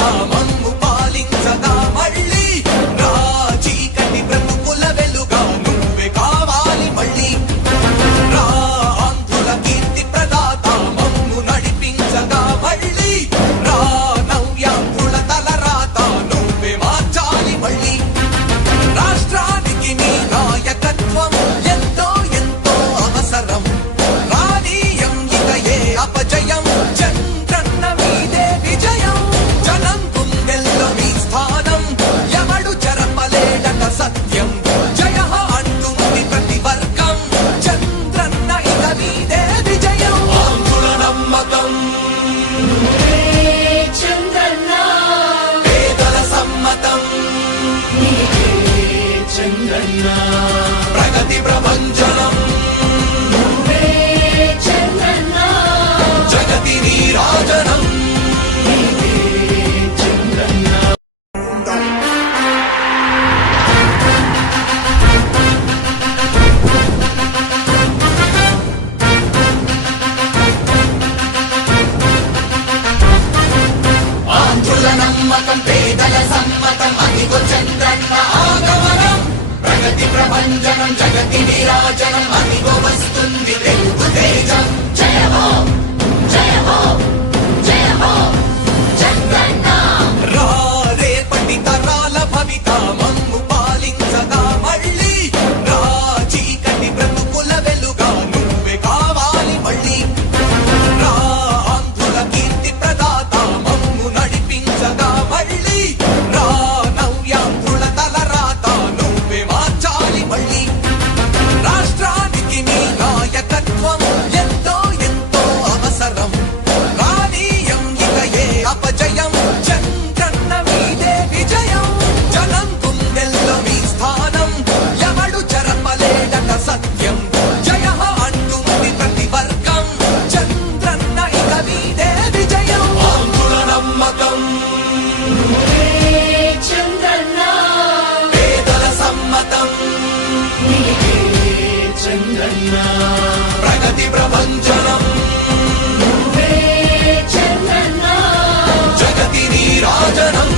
భవిత మమ్ము పాలించగా మళ్ళీ రా చీకటి బ్రతుకుల వెలుగా నువ్వే కావాలి మళ్ళీ రా ఆంధ్రుల కీర్తి ప్రదాత మమ్ము నడిపించగా మళ్ళీ రా నవ్యాంధ్రుల తలరాత నువ్వే మార్చాలి మళ్ళీ రాష్ట్రానికి నీ నాయకత్వం ఎంతో ఎంతో అవసరం రానీయం ఇక ఏ అపజయం చంద్రన్న మీదే విజయం జనం గుండెల్లో మీ స్థానం ఎవడు చెరపలేడట సత్యం జయ అంటుంది ప్రతి వర్గం చంద్రన్న ఇక మీదే విజయం ఆంధ్రుల నమ్మకం చంద్రన్న పేదల సమ్మతం చంద్రన్న ప్రగతి ప్రభంజనం చంద్రన్న జగతి నీరాజనం చంద్రన్న ఆంధ్రుల నమ్మకం పేదల సమ్మతం అదిగో చంద్రన్న ఆగమనం ప్రగతి ప్రభంజనం జగతి నీరాజనం అదిగో వస్తుంది తెలుగు తేజం జయ హో జయ హో జయ హో చంద్రన్న రా రేపటి తరాల భవిత మమ్ము పాలించగా మళ్ళీ రా చీకటి బ్రతుకుల వెలుగా నువ్వే కావాలి మళ్ళీ రా ఆంధ్రుల కీర్తి ప్రదాత మమ్ము నడిపించగా మళ్ళీ రా నవ్యాంధ్రుల తలరాత నువ్వే మార్చాలి మళ్ళీ రాష్ట్రానికి నీ నాయకత్వం ఎంతో ఎంతో అవసరం రానీయం ఇక ఏ అపజయం చంద్రన్న మీదే విజయం జనం గుండెల్లో మీ స్థానం ఎవడు చెరపలేడట సత్యం జయ అంటుంది ప్రతి వర్గం చంద్రన్న ఇక మీదే విజయం ఆంధ్రుల నమ్మకం చంద్రన్న పేదల సమ్మతం చంద్రన్న ప్రగతి ప్రభంజనం చంద్రన్న జగతి నీరాజనం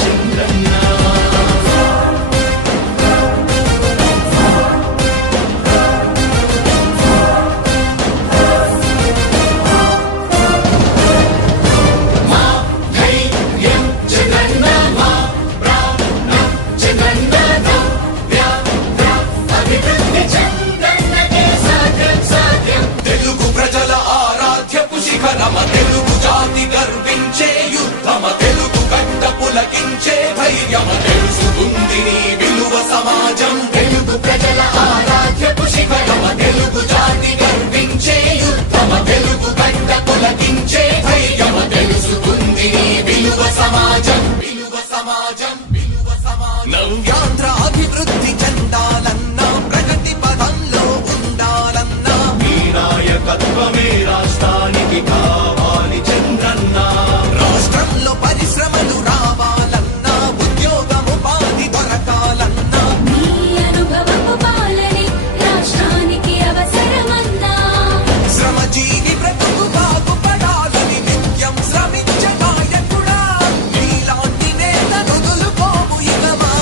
చంద్రన్న మా ధైర్యం చంద్రన్న మా ప్రాణం చంద్రన్న నవ్య అభివృద్ధి చంద్రన్నకే సాధ్యం సాధ్యం తెలుగు ప్రజల ఆరాధ్యపు శిఖరమ తెలుగు జాతి గర్వించే యుద్ధమ తెలుగు గడ్డ పులకించే ధైర్యమ తెలుసుకుంది నీ విలువ సమాజం తెలుగు ప్రజల ఆరాధ్యపు శిఖరమ తెలుగు జాతి గర్వించే యుద్ధమ తెలుగు గడ్డ పులకించే ధైర్యమ తెలుసుకుంది నీ విలువ సమాజం విలువ సమాజం విలువ సమాజం నవ్యాంధ్ర అభివృద్ధి చెందాలన్నా ప్రగతి పదంలో ఉండాలన్నా నీ నాయకత్వమే రాష్ట్రానికి కావాలి చంద్రన్న రాష్ట్రంలో పరిశ్రమలు రావాలన్నా ఉద్యోగం ఉపాధి దొరకాలన్నా నీ అనుభవపు పాలనే రాష్ట్రానికి అవసరమన్నా శ్రమజీవి బ్రతుకు బాగుపడాలని నిత్యం శ్రమించే నాయకుడా నీలాంటి నేత నుదులుకోవు ఇక మా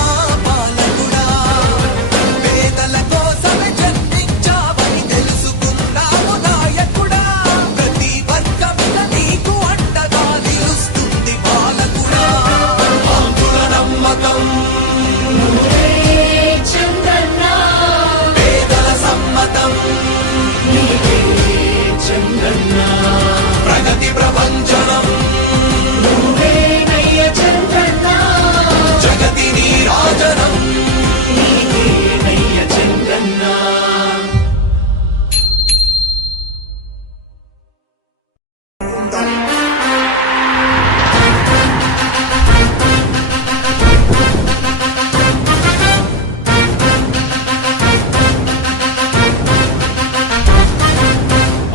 పాలకుడా పేదల కోసమే జన్మించావని తెలుసుకున్నావు నాయకుడా ప్రతి వర్గమిక నీకు అండగా నిలుస్తుంది పాలకుడా ఆంధ్రుల నమ్మకం చంద్రన్న పేదల సమ్మతం చంద్రన్న ప్రగతి ప్రభంజనం నువ్వేనయ్య చంద్రన్న జగతి నీరాజనం నీకేనయ్య చంద్రన్న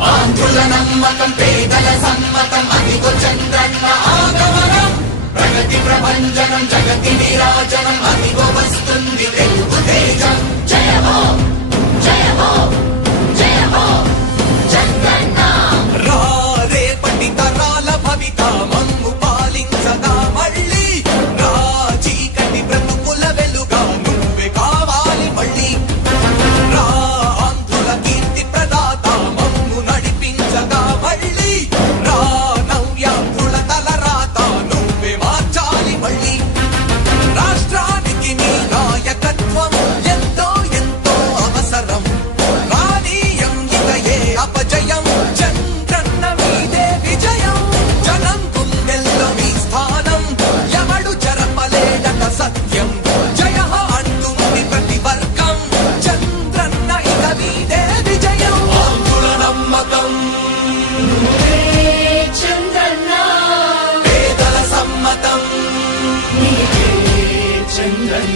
ఆంధ్రుల నమ్మకం పేదల సమ్మతం అదిగో చంద్రన్న ఆగమనం ప్రగతి ప్రభంజనం జగతి నీరాజనం అదిగో వస్తుంది తెలుగు తేజం జయ హో జయ హో జయ హో చంద్రన్న రా రేపటి తరాల భవిత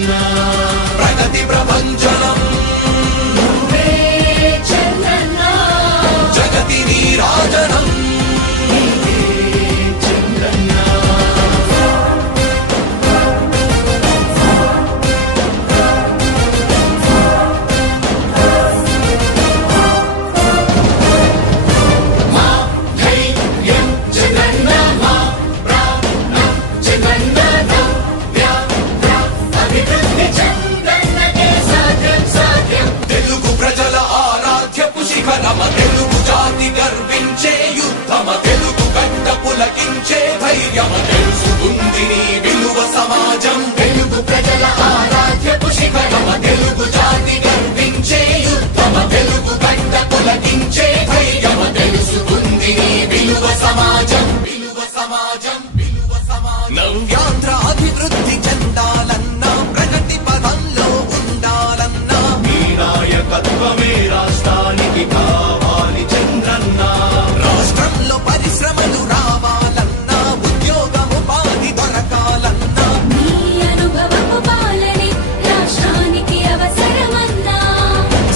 చంద్రన్న ప్రగతి ప్రభంజనం నువ్వే చంద్రన్న జగతి నీరాజనం చంద్రన్న మా ధైర్యం చంద్రన్న మా ప్రాణం చంద్రన్న నవ్య అభివృద్ధి చంద్రన్నకే సాధ్యం సాధ్యం తెలుగు ప్రజల ఆరాధ్యపు శిఖరమ తెలుగు జాతి గర్వించే యుద్ధమ తెలుగు గడ్డ పులకించే ధైర్యమ తెలుసుకుంది నీ విలువ సమాజం తెలుగు ప్రజల ఆరాధ్యపు శిఖరమ తెలుగు జాతి గర్వించే యుద్ధమ తెలుగు గడ్డ పులకించే ధైర్యమ తెలుసుకుంది నీ విలువ సమాజం విలువ సమాజం విలువ సమాజం నవ్యాంధ్ర అభివృద్ధి చెందాలన్నా ప్రగతి పదంలో ఉండాలన్నా నీ నాయకత్వమే రాష్ట్రానికి కావాలి చంద్రన్న రాష్ట్రంలో పరిశ్రమలు రావాలన్నా ఉద్యోగం ఉపాధి దొరకాలన్నా నీ అనుభవపు పాలనే రాష్ట్రానికి అవసరమన్నా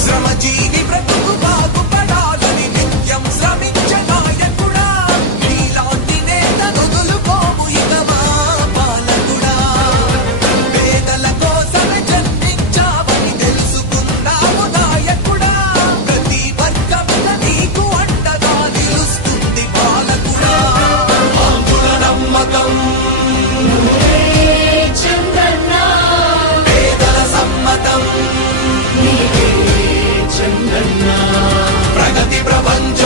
శ్రమజీవి బ్రతుకు బాగుపడాలని నిత్యం శ్రమించే నాయకుడా నీలాంటి నేత వదులుకోము ఇక మా పాలకుడా పేదల కోసమే జన్మించావని తెలుసుకున్నావు నాయకుడా ప్రతి వర్గమున నీకు అండగా నిలుస్తుంది పాలకుడా ఆంధ్రుల నమ్మకం నువ్వే చంద్రన్న పేదల సమ్మతం చంద్రన్న ప్రగతి ప్రపంచ